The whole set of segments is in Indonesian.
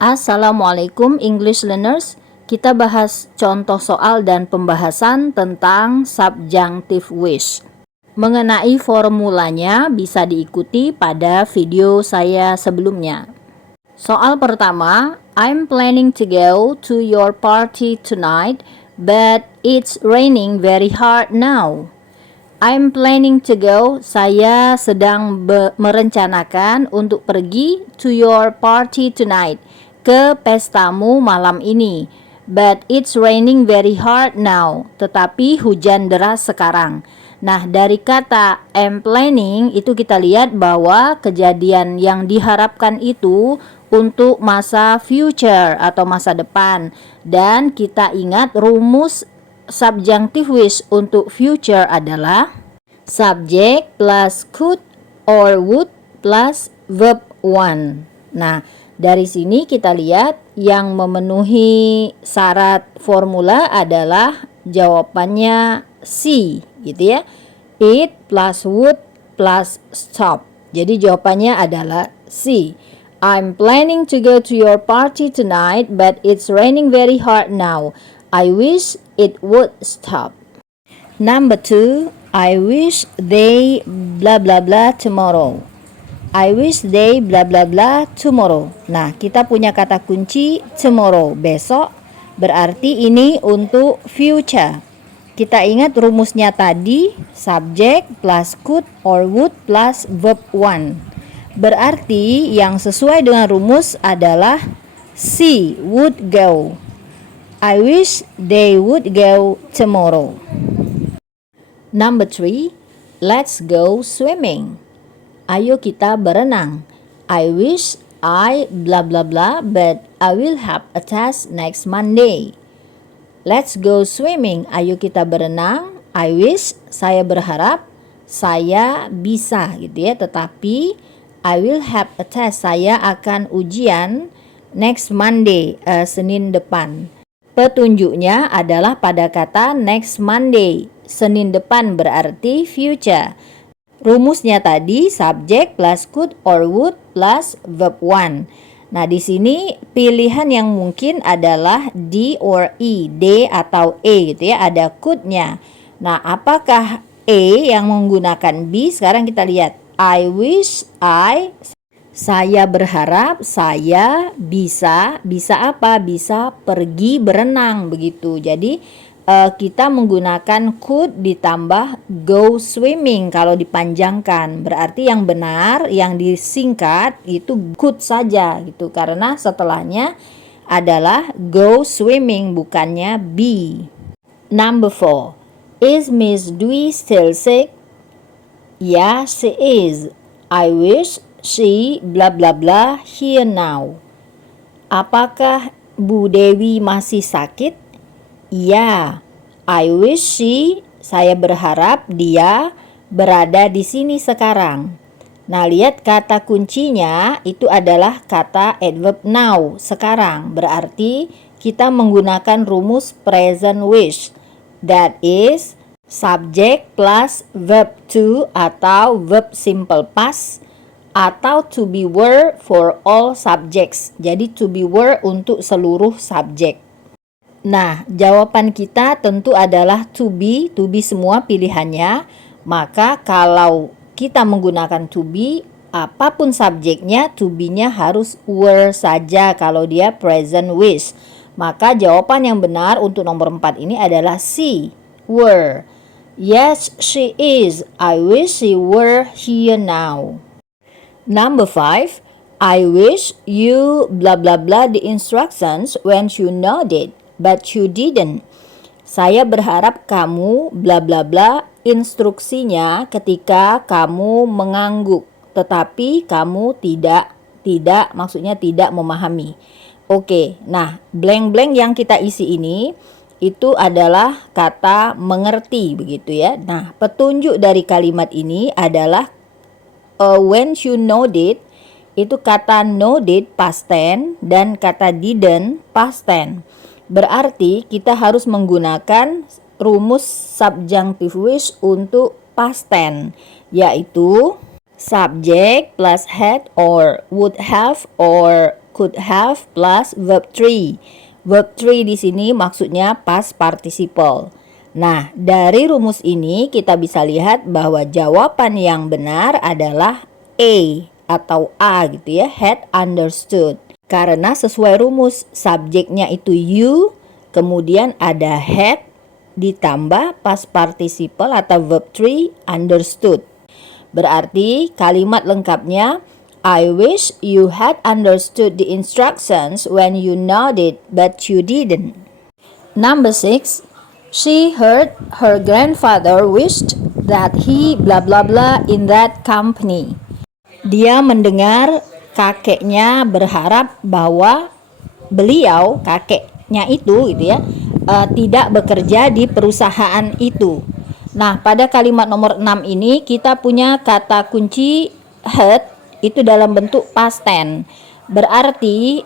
Assalamualaikum English learners. Kita bahas contoh soal dan pembahasan tentang subjunctive wish. Mengenai formulanya bisa diikuti pada video saya sebelumnya. Soal pertama, I'm planning to go to your party tonight, but it's raining very hard now. I'm planning to go, saya sedang merencanakan untuk pergi to your party tonight, ke pestamu malam ini. But it's raining very hard now, tetapi hujan deras sekarang. Nah, dari kata am planning itu kita lihat bahwa kejadian yang diharapkan itu untuk masa future atau masa depan. Dan kita ingat rumus subjunctive wish untuk future adalah subject plus could or would plus verb one. Nah, dari sini kita lihat yang memenuhi syarat formula adalah jawabannya C, gitu ya. It plus would plus stop. Jadi jawabannya adalah C. I'm planning to go to your party tonight, but it's raining very hard now. I wish it would stop. Number 2, I wish they blah blah blah tomorrow. I wish they blah blah blah tomorrow. Nah, kita punya kata kunci tomorrow, besok. Berarti ini untuk future. Kita ingat rumusnya tadi, subject plus could or would plus verb one. Berarti yang sesuai dengan rumus adalah C, would go. I wish they would go tomorrow. Number 3, let's go swimming. Ayo kita berenang. I wish I blah blah blah, but I will have a test next Monday. Let's go swimming. Ayo kita berenang. I wish, saya berharap, saya bisa gitu ya. Tetapi I will have a test, saya akan ujian next Monday, Senin depan. Petunjuknya adalah pada kata next Monday. Senin depan berarti future. Rumusnya tadi subject plus could or would plus verb one. Nah, di sini pilihan yang mungkin adalah D or E, D atau E gitu ya, ada could-nya. Nah, apakah E yang menggunakan B? Sekarang kita lihat. I wish saya berharap saya bisa apa? Bisa pergi berenang begitu. Jadi kita menggunakan could ditambah go swimming kalau dipanjangkan. Berarti yang benar, yang disingkat itu could saja gitu. Karena setelahnya adalah go swimming, bukannya B. Number 4. Is Miss Dwi still sick? Yeah, she is. I wish she blah blah blah here now. Apakah Bu Dewi masih sakit? Ya, I wish saya berharap dia berada di sini sekarang. Nah, lihat kata kuncinya itu adalah kata adverb now, sekarang. Berarti kita menggunakan rumus present wish. That is subject plus verb to atau verb simple past atau to be were for all subjects. Jadi to be were untuk seluruh subjek. Nah, jawaban kita tentu adalah to be semua pilihannya. Maka kalau kita menggunakan to be, apapun subjeknya, to be-nya harus were saja kalau dia present wish. Maka jawaban yang benar untuk nomor 4 ini adalah C, were. Yes, she is. I wish she were here now. Number 5, I wish you blah blah blah the instructions when you know it. But you didn't. Saya berharap kamu bla bla bla instruksinya ketika kamu mengangguk, tetapi kamu tidak maksudnya tidak memahami. Oke, nah blank-blank yang kita isi ini itu adalah kata mengerti begitu ya. Nah, petunjuk dari kalimat ini adalah when you know it, itu kata know it past tense dan kata didn't past tense. Berarti kita harus menggunakan rumus subjunctive wish untuk past tense, yaitu subject plus had or would have or could have plus verb 3. Verb 3 di sini maksudnya past participle. Nah, dari rumus ini kita bisa lihat bahwa jawaban yang benar adalah A atau A gitu ya, had understood. Karena sesuai rumus, subjeknya itu you, kemudian ada had ditambah past participle atau verb 3 understood. Berarti kalimat lengkapnya, I wish you had understood the instructions when you nodded, but you didn't. Number 6, she heard her grandfather wished that he blah blah blah in that company. Dia mendengar kakeknya berharap bahwa beliau, kakeknya itu gitu ya, tidak bekerja di perusahaan itu. Nah, pada kalimat nomor 6 ini kita punya kata kunci heard itu dalam bentuk past tense. Berarti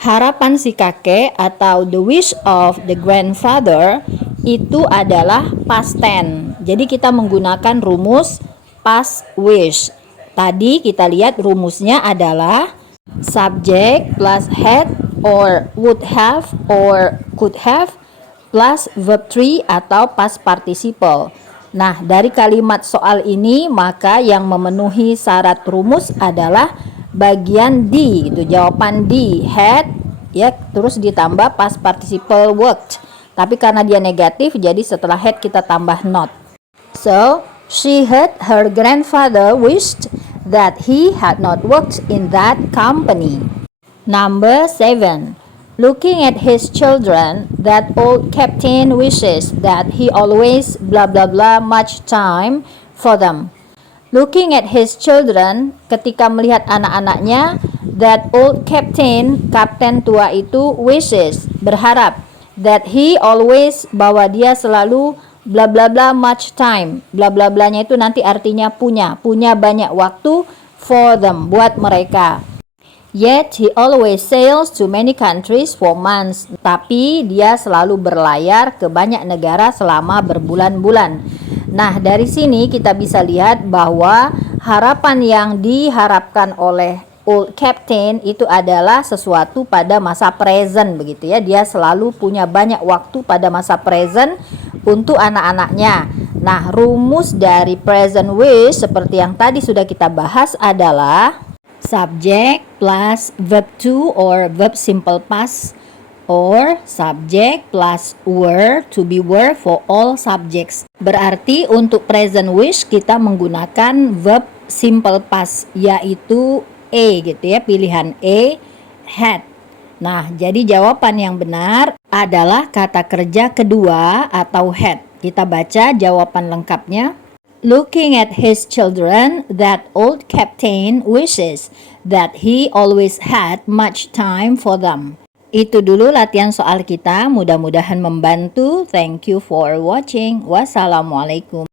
harapan si kakek atau the wish of the grandfather itu adalah past tense. Jadi kita menggunakan rumus past wish. Tadi kita lihat rumusnya adalah subject plus had or would have or could have plus verb 3 atau past participle. Nah, dari kalimat soal ini maka yang memenuhi syarat rumus adalah bagian D, itu jawaban D, had ya, terus ditambah past participle worked. Tapi karena dia negatif jadi setelah had kita tambah not. So, she heard her grandfather wished that he had not worked in that company. Number 7. Looking at his children, that old captain wishes that he always blah blah blah much time for them. Looking at his children, ketika melihat anak-anaknya, that old captain, kapten tua itu wishes, berharap, that he always, bahwa dia selalu blah blah blah much time. Blah blah blahnya itu nanti artinya punya banyak waktu for them, buat mereka. Yet he always sails to many countries for months. Tapi dia selalu berlayar ke banyak negara selama berbulan-bulan. Nah, dari sini kita bisa lihat bahwa harapan yang diharapkan oleh old captain itu adalah sesuatu pada masa present begitu ya. Dia selalu punya banyak waktu pada masa present untuk anak-anaknya. Nah, rumus dari present wish seperti yang tadi sudah kita bahas adalah subject plus verb 2 or verb simple past, or subject plus were to be were for all subjects. Berarti untuk present wish kita menggunakan verb simple past, yaitu A gitu ya, pilihan A, had. Nah, jadi jawaban yang benar adalah kata kerja kedua atau had. Kita baca jawaban lengkapnya. Looking at his children, that old captain wishes that he always had much time for them. Itu dulu latihan soal kita, mudah-mudahan membantu. Thank you for watching. Wassalamualaikum.